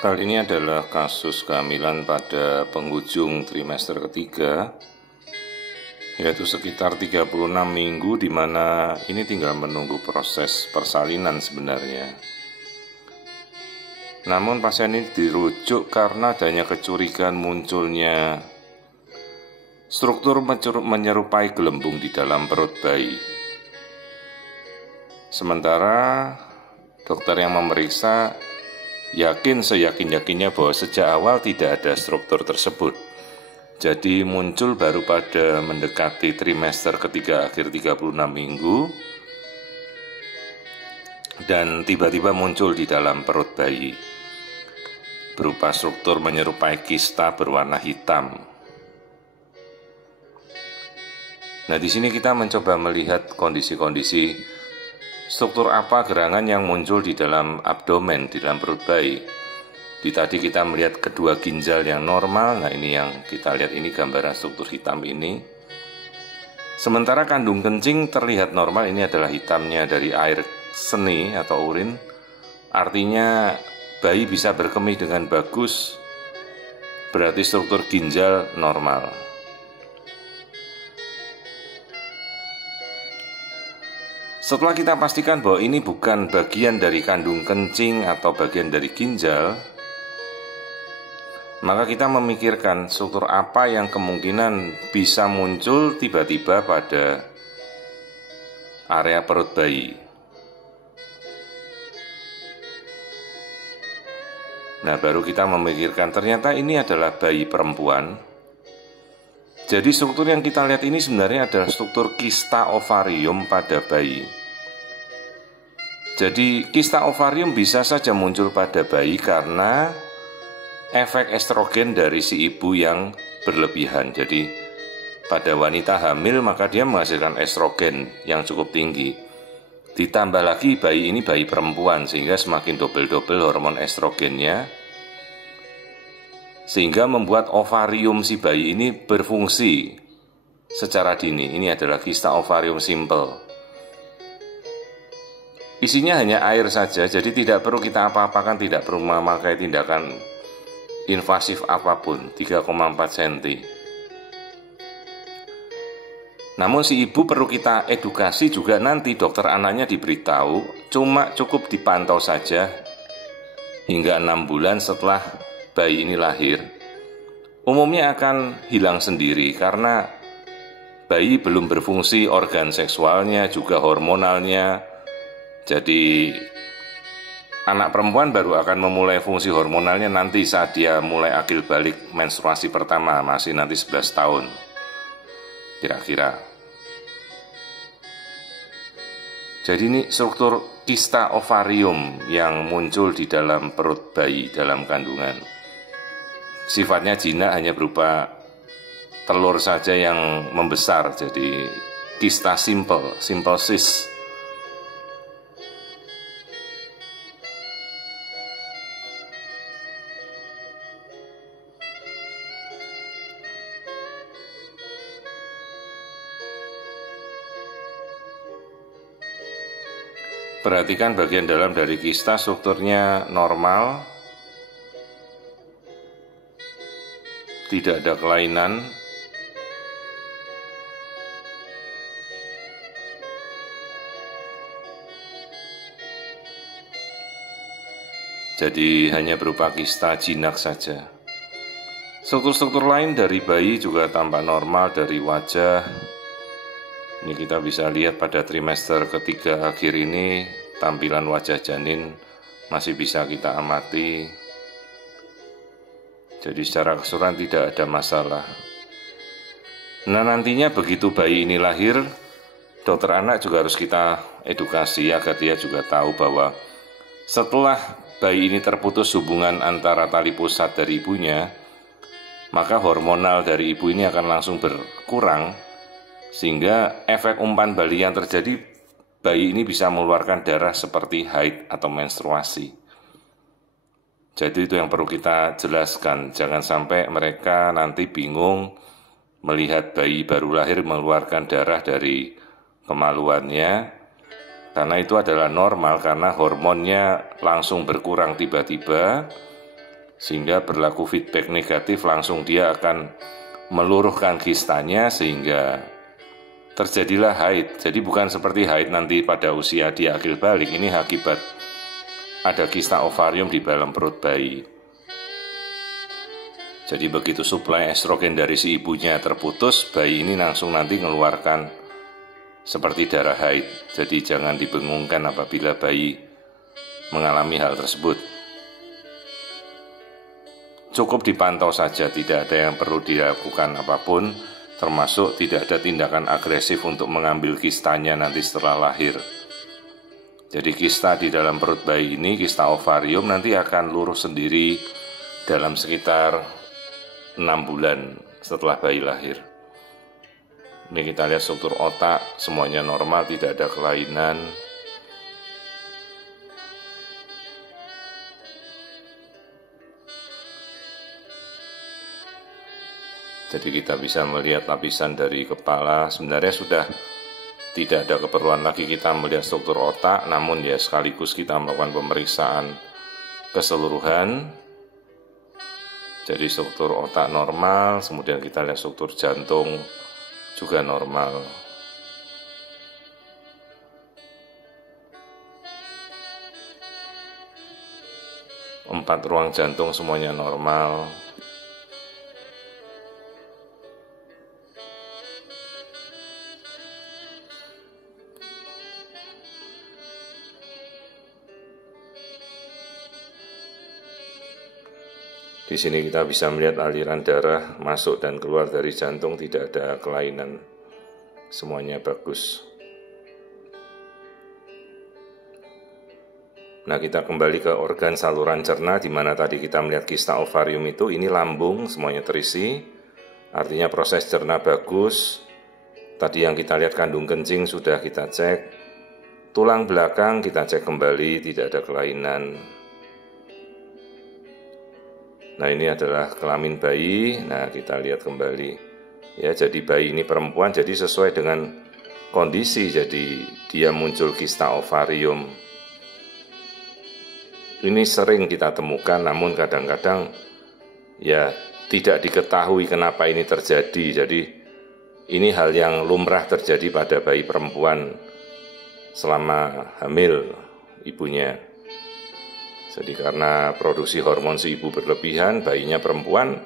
Kali ini adalah kasus kehamilan pada penghujung trimester ketiga, yaitu sekitar 36 minggu, di mana ini tinggal menunggu proses persalinan sebenarnya. Namun pasien ini dirujuk karena adanya kecurigaan munculnya struktur menyerupai gelembung di dalam perut bayi. Sementara dokter yang memeriksa yakin seyakin-yakinnya bahwa sejak awal tidak ada struktur tersebut. Jadi muncul baru pada mendekati trimester ketiga akhir 36 minggu dan tiba-tiba muncul di dalam perut bayi berupa struktur menyerupai kista berwarna hitam. Nah, di sini kita mencoba melihat kondisi-kondisi struktur apa gerangan yang muncul di dalam abdomen, di dalam perut bayi. Di tadi kita melihat kedua ginjal yang normal. Nah, ini yang kita lihat, ini gambaran struktur hitam ini. Sementara kandung kencing terlihat normal, ini adalah hitamnya dari air seni atau urin. Artinya bayi bisa berkemih dengan bagus, berarti struktur ginjal normal. Setelah kita pastikan bahwa ini bukan bagian dari kandung kencing atau bagian dari ginjal, maka kita memikirkan struktur apa yang kemungkinan bisa muncul tiba-tiba pada area perut bayi. Nah, baru kita memikirkan ternyata ini adalah bayi perempuan. Jadi struktur yang kita lihat ini sebenarnya adalah struktur kista ovarium pada bayi. Jadi kista ovarium bisa saja muncul pada bayi karena efek estrogen dari si ibu yang berlebihan. Jadi pada wanita hamil maka dia menghasilkan estrogen yang cukup tinggi. Ditambah lagi bayi ini bayi perempuan sehingga semakin double-double hormon estrogennya, sehingga membuat ovarium si bayi ini berfungsi secara dini. Ini adalah kista ovarium simple. Isinya hanya air saja, jadi tidak perlu kita apa-apakan, tidak perlu memakai tindakan invasif apapun, 3,4 cm. Namun si ibu perlu kita edukasi juga, nanti dokter anaknya diberitahu, cuma cukup dipantau saja hingga 6 bulan setelah bayi ini lahir. Umumnya akan hilang sendiri karena bayi belum berfungsi organ seksualnya, juga hormonalnya. Jadi anak perempuan baru akan memulai fungsi hormonalnya nanti saat dia mulai akil balik menstruasi pertama, masih nanti 11 tahun kira-kira. Jadi ini struktur kista ovarium yang muncul di dalam perut bayi dalam kandungan. Sifatnya jinak, hanya berupa telur saja yang membesar, jadi kista simple cyst. Perhatikan bagian dalam dari kista, strukturnya normal, tidak ada kelainan. Jadi hanya berupa kista jinak saja. Struktur-struktur lain dari bayi juga tampak normal dari wajah. Ini kita bisa lihat pada trimester ketiga akhir ini, tampilan wajah janin masih bisa kita amati. Jadi secara keseluruhan tidak ada masalah. Nah, nantinya begitu bayi ini lahir, dokter anak juga harus kita edukasi agar dia juga tahu bahwa setelah bayi ini terputus hubungan antara tali pusat dari ibunya, maka hormonal dari ibu ini akan langsung berkurang, sehingga efek umpan balik yang terjadi, bayi ini bisa mengeluarkan darah seperti haid atau menstruasi. Jadi itu yang perlu kita jelaskan, jangan sampai mereka nanti bingung melihat bayi baru lahir mengeluarkan darah dari kemaluannya, karena itu adalah normal karena hormonnya langsung berkurang tiba-tiba sehingga berlaku feedback negatif, langsung dia akan meluruhkan kistanya sehingga terjadilah haid. Jadi bukan seperti haid nanti pada usia dia akil balik, ini akibat ada kista ovarium di dalam perut bayi. Jadi begitu suplai estrogen dari si ibunya terputus, bayi ini langsung nanti mengeluarkan seperti darah haid. Jadi jangan dibengongkan apabila bayi mengalami hal tersebut. Cukup dipantau saja, tidak ada yang perlu dilakukan apapun, termasuk tidak ada tindakan agresif untuk mengambil kistanya nanti setelah lahir. Jadi kista di dalam perut bayi ini, kista ovarium, nanti akan luruh sendiri dalam sekitar 6 bulan setelah bayi lahir. Ini kita lihat struktur otak, semuanya normal, tidak ada kelainan. Jadi kita bisa melihat lapisan dari kepala, sebenarnya sudah tidak ada keperluan lagi kita melihat struktur otak, namun ya sekaligus kita melakukan pemeriksaan keseluruhan. Jadi struktur otak normal, kemudian kita lihat struktur jantung juga normal. Empat ruang jantung semuanya normal. Di sini kita bisa melihat aliran darah masuk dan keluar dari jantung, tidak ada kelainan, semuanya bagus. Nah, kita kembali ke organ saluran cerna, di mana tadi kita melihat kista ovarium itu, ini lambung, semuanya terisi, artinya proses cerna bagus. Tadi yang kita lihat kandung kencing sudah kita cek, tulang belakang kita cek kembali, tidak ada kelainan. Nah, ini adalah kelamin bayi. Nah, kita lihat kembali. Ya, jadi bayi ini perempuan, jadi sesuai dengan kondisi, jadi dia muncul kista ovarium. Ini sering kita temukan, namun kadang-kadang ya tidak diketahui kenapa ini terjadi. Jadi ini hal yang lumrah terjadi pada bayi perempuan selama hamil ibunya. Jadi karena produksi hormon si ibu berlebihan, bayinya perempuan,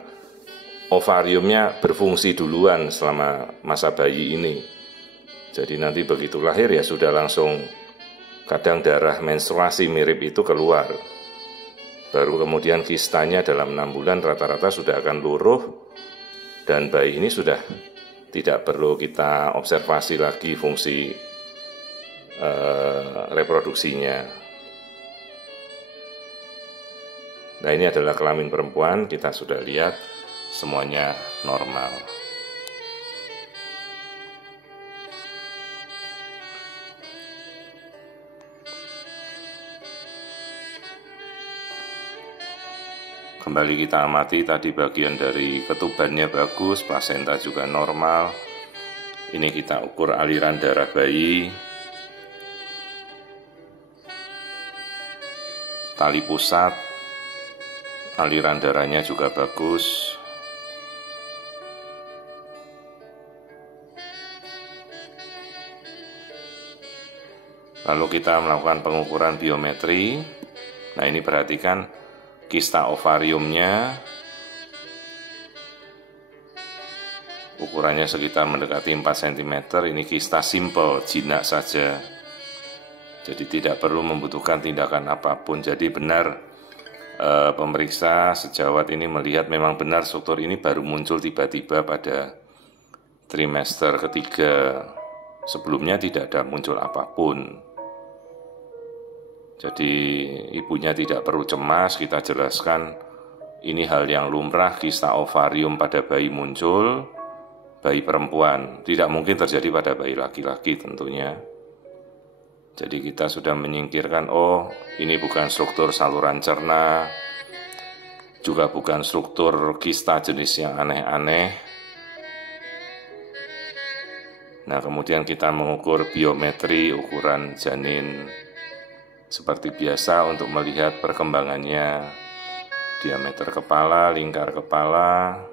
ovariumnya berfungsi duluan selama masa bayi ini. Jadi nanti begitu lahir ya sudah langsung, kadang darah menstruasi mirip itu keluar. Baru kemudian kistanya dalam 6 bulan rata-rata sudah akan luruh, dan bayi ini sudah tidak perlu kita observasi lagi fungsi reproduksinya. Nah, ini adalah kelamin perempuan, kita sudah lihat semuanya normal. Kembali kita amati tadi bagian dari ketubannya bagus, plasenta juga normal. Ini kita ukur aliran darah bayi. Tali pusat, aliran darahnya juga bagus. Lalu kita melakukan pengukuran biometri. Nah, ini perhatikan kista ovariumnya. Ukurannya sekitar mendekati 4 cm. Ini kista simple, jinak saja. Jadi tidak perlu membutuhkan tindakan apapun. Jadi benar pemeriksa sejawat ini melihat memang benar struktur ini baru muncul tiba-tiba pada trimester ketiga. Sebelumnya tidak ada muncul apapun. Jadi ibunya tidak perlu cemas, kita jelaskan ini hal yang lumrah, kista ovarium pada bayi muncul, bayi perempuan. Tidak mungkin terjadi pada bayi laki-laki tentunya. Jadi kita sudah menyingkirkan, oh ini bukan struktur saluran cerna, juga bukan struktur kista jenis yang aneh-aneh. Nah, kemudian kita mengukur biometri ukuran janin seperti biasa untuk melihat perkembangannya diameter kepala, lingkar kepala,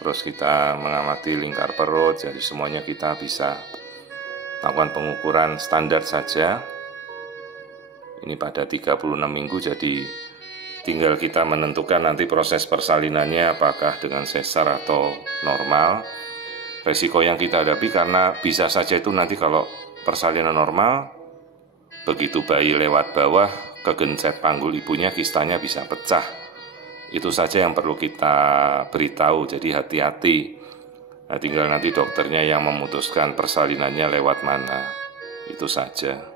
terus kita mengamati lingkar perut. Jadi semuanya kita bisa lakukan pengukuran standar saja. Ini pada 36 minggu, jadi tinggal kita menentukan nanti proses persalinannya apakah dengan sesar atau normal. Resiko yang kita hadapi karena bisa saja itu nanti kalau persalinan normal, begitu bayi lewat bawah kegencet panggul ibunya, kistanya bisa pecah. Itu saja yang perlu kita beritahu, jadi hati-hati. Nah, tinggal nanti dokternya yang memutuskan persalinannya lewat mana. Itu saja.